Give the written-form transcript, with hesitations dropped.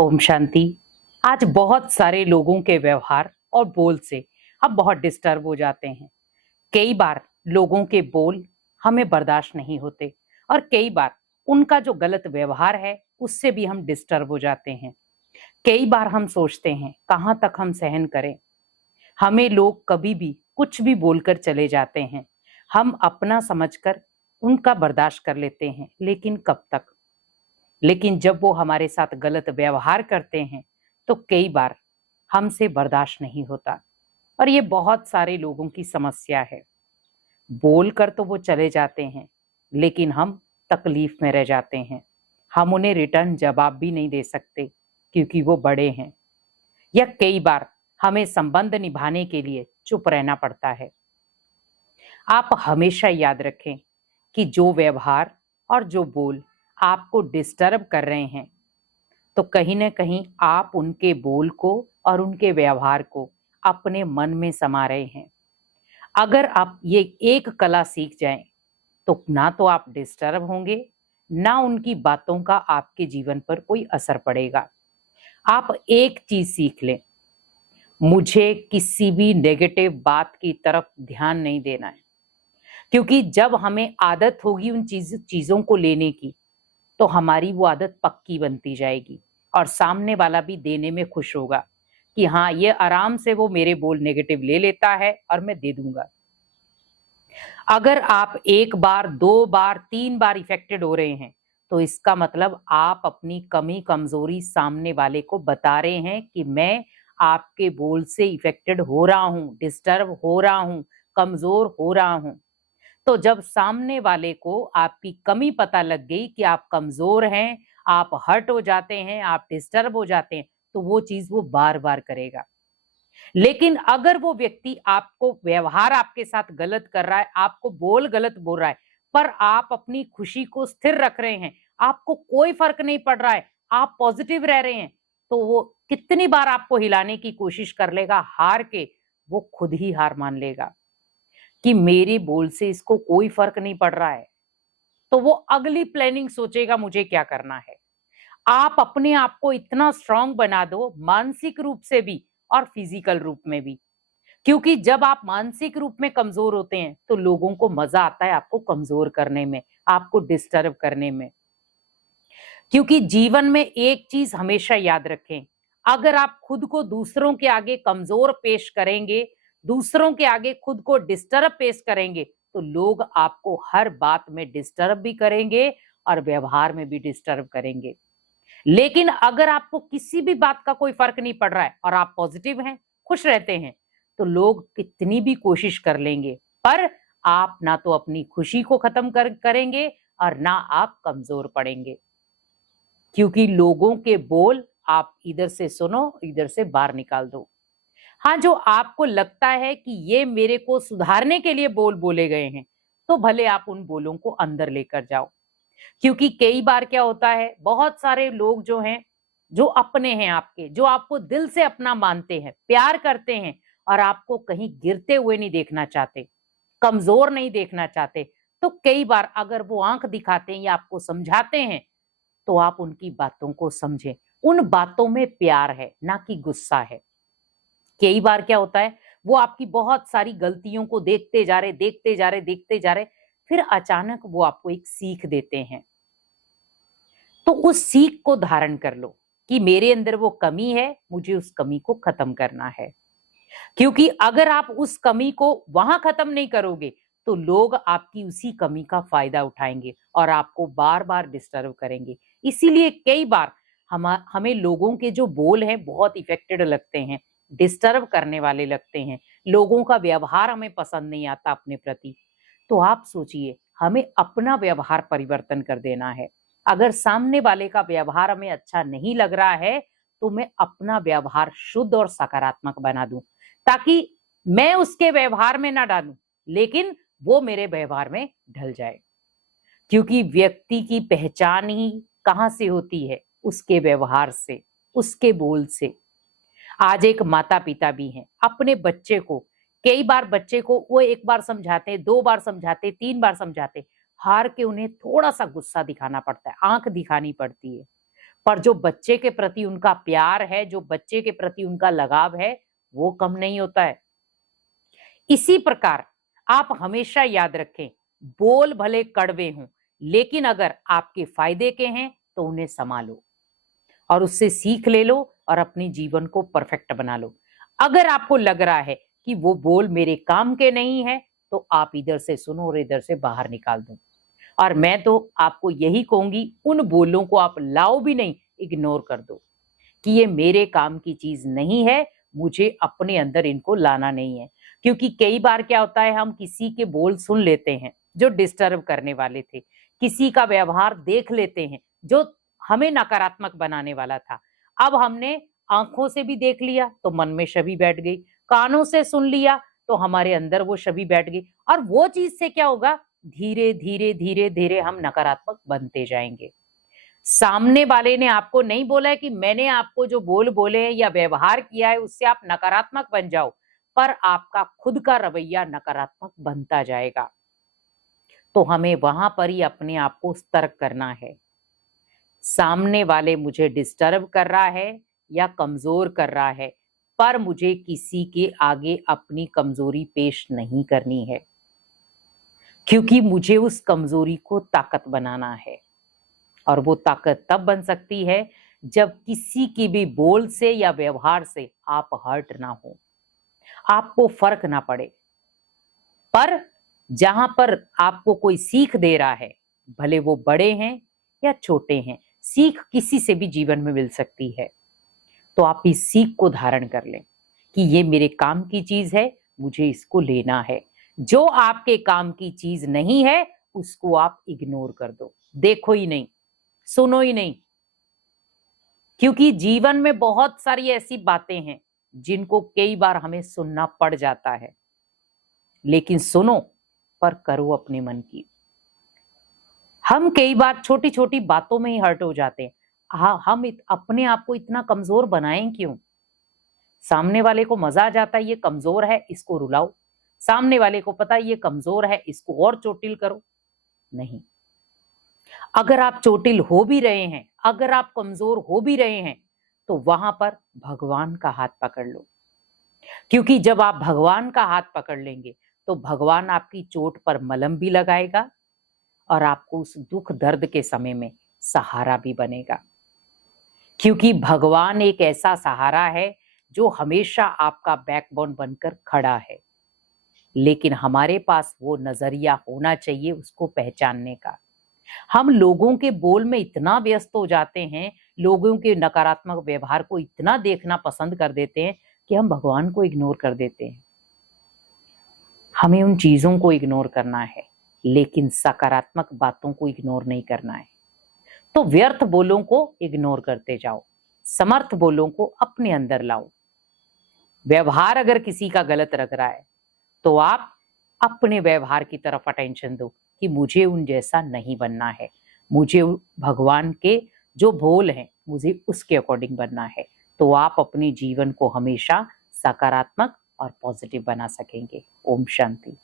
ओम शांति। आज बहुत सारे लोगों के व्यवहार और बोल से हम बहुत डिस्टर्ब हो जाते हैं। कई बार लोगों के बोल हमें बर्दाश्त नहीं होते और कई बार उनका जो गलत व्यवहार है उससे भी हम डिस्टर्ब हो जाते हैं। कई बार हम सोचते हैं कहाँ तक हम सहन करें। हमें लोग कभी भी कुछ भी बोलकर चले जाते हैं। हम अपना समझकर उनका बर्दाश्त कर लेते हैं, लेकिन कब तक। लेकिन जब वो हमारे साथ गलत व्यवहार करते हैं तो कई बार हमसे बर्दाश्त नहीं होता। और ये बहुत सारे लोगों की समस्या है। बोल कर तो वो चले जाते हैं, लेकिन हम तकलीफ में रह जाते हैं। हम उन्हें रिटर्न जवाब भी नहीं दे सकते क्योंकि वो बड़े हैं। या कई बार हमें संबंध निभाने के लिए चुप रहना पड़ता है। आप हमेशा याद रखें कि जो व्यवहार और जो बोल आपको डिस्टर्ब कर रहे हैं, तो कहीं ना कहीं आप उनके बोल को और उनके व्यवहार को अपने मन में समा रहे हैं। अगर आप ये एक कला सीख जाएं, तो ना तो आप डिस्टर्ब होंगे, ना उनकी बातों का आपके जीवन पर कोई असर पड़ेगा। आप एक चीज सीख लें, मुझे किसी भी नेगेटिव बात की तरफ ध्यान नहीं देना है। क्योंकि जब हमें आदत होगी उन चीजों को लेने की, तो हमारी वो आदत पक्की बनती जाएगी और सामने वाला भी देने में खुश होगा कि हाँ, ये आराम से वो मेरे बोल नेगेटिव ले लेता है और मैं दे दूंगा। अगर आप एक बार, दो बार, तीन बार इफेक्टेड हो रहे हैं, तो इसका मतलब आप अपनी कमी कमजोरी सामने वाले को बता रहे हैं कि मैं आपके बोल से इफेक्टेड हो रहा हूं, डिस्टर्ब हो रहा हूं, कमजोर हो रहा हूं। तो जब सामने वाले को आपकी कमी पता लग गई कि आप कमजोर हैं, आप हर्ट हो जाते हैं, आप डिस्टर्ब हो जाते हैं, तो वो चीज वो बार बार करेगा। लेकिन अगर वो व्यक्ति आपको व्यवहार आपके साथ गलत कर रहा है, आपको बोल गलत बोल रहा है, पर आप अपनी खुशी को स्थिर रख रहे हैं, आपको कोई फर्क नहीं पड़ रहा है, आप पॉजिटिव रह रहे हैं, तो वो कितनी बार आपको हिलाने की कोशिश कर लेगा, हार के वो खुद ही हार मान लेगा कि मेरे बोल से इसको कोई फर्क नहीं पड़ रहा है। तो वो अगली प्लानिंग सोचेगा मुझे क्या करना है। आप अपने आप को इतना स्ट्रांग बना दो, मानसिक रूप से भी और फिजिकल रूप में भी। क्योंकि जब आप मानसिक रूप में कमजोर होते हैं तो लोगों को मजा आता है आपको कमजोर करने में, आपको डिस्टर्ब करने में। क्योंकि जीवन में एक चीज हमेशा याद रखें, अगर आप खुद को दूसरों के आगे कमजोर पेश करेंगे, दूसरों के आगे खुद को डिस्टर्ब पेश करेंगे, तो लोग आपको हर बात में डिस्टर्ब भी करेंगे और व्यवहार में भी डिस्टर्ब करेंगे। लेकिन अगर आपको किसी भी बात का कोई फर्क नहीं पड़ रहा है और आप पॉजिटिव हैं, खुश रहते हैं, तो लोग कितनी भी कोशिश कर लेंगे, पर आप ना तो अपनी खुशी को खत्म करेंगे और ना आप कमजोर पड़ेंगे। क्योंकि लोगों के बोल आप इधर से सुनो, इधर से बाहर निकाल दो। हाँ, जो आपको लगता है कि ये मेरे को सुधारने के लिए बोल बोले गए हैं, तो भले आप उन बोलों को अंदर लेकर जाओ। क्योंकि कई बार क्या होता है, बहुत सारे लोग जो हैं, जो अपने हैं आपके, जो आपको दिल से अपना मानते हैं, प्यार करते हैं और आपको कहीं गिरते हुए नहीं देखना चाहते, कमजोर नहीं देखना चाहते, तो कई बार अगर वो आंख दिखाते हैं या आपको समझाते हैं, तो आप उनकी बातों को समझें। उन बातों में प्यार है, ना कि गुस्सा है। कई बार क्या होता है, वो आपकी बहुत सारी गलतियों को देखते जा रहे, देखते जा रहे, देखते जा रहे, फिर अचानक वो आपको एक सीख देते हैं। तो उस सीख को धारण कर लो कि मेरे अंदर वो कमी है, मुझे उस कमी को खत्म करना है। क्योंकि अगर आप उस कमी को वहां खत्म नहीं करोगे, तो लोग आपकी उसी कमी का फायदा उठाएंगे और आपको बार बार डिस्टर्ब करेंगे। इसीलिए कई बार हमें लोगों के जो बोल हैं बहुत इफेक्टेड लगते हैं, डिस्टर्ब करने वाले लगते हैं, लोगों का व्यवहार हमें पसंद नहीं आता अपने प्रति। तो आप सोचिए, हमें अपना व्यवहार परिवर्तन कर देना है। अगर सामने वाले का व्यवहार हमें अच्छा नहीं लग रहा है, तो मैं अपना व्यवहार शुद्ध और सकारात्मक बना दूं, ताकि मैं उसके व्यवहार में ना डालूं, लेकिन वो मेरे व्यवहार में ढल जाए। क्योंकि व्यक्ति की पहचान ही कहां से होती है, उसके व्यवहार से, उसके बोल से। आज एक माता पिता भी हैं, अपने बच्चे को, कई बार बच्चे को वो एक बार समझाते, दो बार समझाते, तीन बार समझाते, हार के उन्हें थोड़ा सा गुस्सा दिखाना पड़ता है, आंख दिखानी पड़ती है, पर जो बच्चे के प्रति उनका प्यार है, जो बच्चे के प्रति उनका लगाव है, वो कम नहीं होता है। इसी प्रकार आप हमेशा याद रखें, बोल भले कड़वे हों, लेकिन अगर आपके फायदे के हैं तो उन्हें संभालो और उससे सीख ले लो और अपने जीवन को परफेक्ट बना लो। अगर आपको लग रहा है कि वो बोल मेरे काम के नहीं है, तो आप इधर से सुनो और इधर से बाहर निकाल दो। और मैं तो आपको यही कहूंगी, उन बोलों को आप लाओ भी नहीं, इग्नोर कर दो कि ये मेरे काम की चीज नहीं है, मुझे अपने अंदर इनको लाना नहीं है। क्योंकि कई बार क्या होता है, हम किसी के बोल सुन लेते हैं जो डिस्टर्ब करने वाले थे, किसी का व्यवहार देख लेते हैं जो हमें नकारात्मक बनाने वाला था। अब हमने आंखों से भी देख लिया तो मन में छवि बैठ गई, कानों से सुन लिया तो हमारे अंदर वो छवि बैठ गई, और वो चीज से क्या होगा, धीरे धीरे धीरे धीरे हम नकारात्मक बनते जाएंगे। सामने वाले ने आपको नहीं बोला है कि मैंने आपको जो बोल बोले हैं या व्यवहार किया है उससे आप नकारात्मक बन जाओ, पर आपका खुद का रवैया नकारात्मक बनता जाएगा। तो हमें वहां पर ही अपने आप को सतर्क करना है। सामने वाले मुझे डिस्टर्ब कर रहा है या कमजोर कर रहा है, पर मुझे किसी के आगे अपनी कमजोरी पेश नहीं करनी है, क्योंकि मुझे उस कमजोरी को ताकत बनाना है। और वो ताकत तब बन सकती है जब किसी की भी बोल से या व्यवहार से आप हर्ट ना हो, आपको फर्क ना पड़े। पर जहां पर आपको कोई सीख दे रहा है, भले वो बड़े हैं या छोटे हैं, सीख किसी से भी जीवन में मिल सकती है। तो आप इस सीख को धारण कर लें कि ये मेरे काम की चीज है, मुझे इसको लेना है। जो आपके काम की चीज नहीं है उसको आप इग्नोर कर दो, देखो ही नहीं, सुनो ही नहीं। क्योंकि जीवन में बहुत सारी ऐसी बातें हैं जिनको कई बार हमें सुनना पड़ जाता है, लेकिन सुनो पर करो अपने मन की। हम कई बार छोटी छोटी बातों में ही हर्ट हो जाते हैं। हाँ, हम अपने आप को इतना कमजोर बनाएं क्यों? सामने वाले को मजा आ जाता है ये कमजोर है, इसको रुलाओ। सामने वाले को पता है ये कमजोर है, इसको और चोटिल करो। नहीं, अगर आप चोटिल हो भी रहे हैं, अगर आप कमजोर हो भी रहे हैं, तो वहां पर भगवान का हाथ पकड़ लो। क्योंकि जब आप भगवान का हाथ पकड़ लेंगे तो भगवान आपकी चोट पर मलहम भी लगाएगा और आपको उस दुख दर्द के समय में सहारा भी बनेगा। क्योंकि भगवान एक ऐसा सहारा है जो हमेशा आपका बैकबोन बनकर खड़ा है। लेकिन हमारे पास वो नजरिया होना चाहिए उसको पहचानने का। हम लोगों के बोल में इतना व्यस्त हो जाते हैं, लोगों के नकारात्मक व्यवहार को इतना देखना पसंद कर देते हैं कि हम भगवान को इग्नोर कर देते हैं। हमें उन चीजों को इग्नोर करना है, लेकिन सकारात्मक बातों को इग्नोर नहीं करना है। तो व्यर्थ बोलों को इग्नोर करते जाओ, समर्थ बोलों को अपने अंदर लाओ। व्यवहार अगर किसी का गलत लग रहा है तो आप अपने व्यवहार की तरफ अटेंशन दो कि मुझे उन जैसा नहीं बनना है, मुझे भगवान के जो बोल हैं मुझे उसके अकॉर्डिंग बनना है। तो आप अपने जीवन को हमेशा सकारात्मक और पॉजिटिव बना सकेंगे। ओम शांति।